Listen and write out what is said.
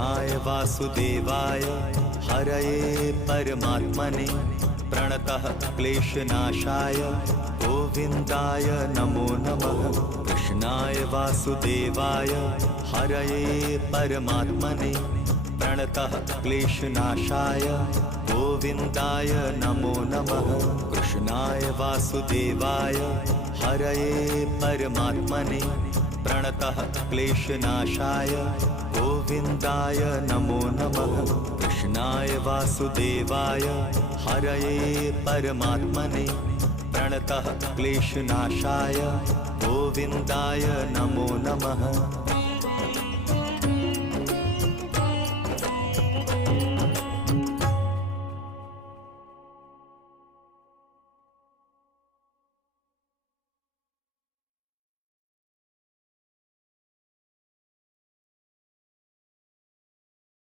कृष्णाय वासुदेवाय हरये परमात्मने प्रणतः क्लेशनाशाय गोविन्दाय नमो नमः। कृष्णाय वासुदेवाय हरये परमात्मने प्रणतः क्लेशनाशाय गोविन्दाय नमो नमः। कृष्णाय वासुदेवाय हरये परमात्मने प्रणतः क्लेशनाशाय गोविन्दाय नमो नमः। कृष्णाय वासुदेवाय हरये परमात्मने प्रणतः क्लेशनाशाय गोविन्दाय नमो नमः।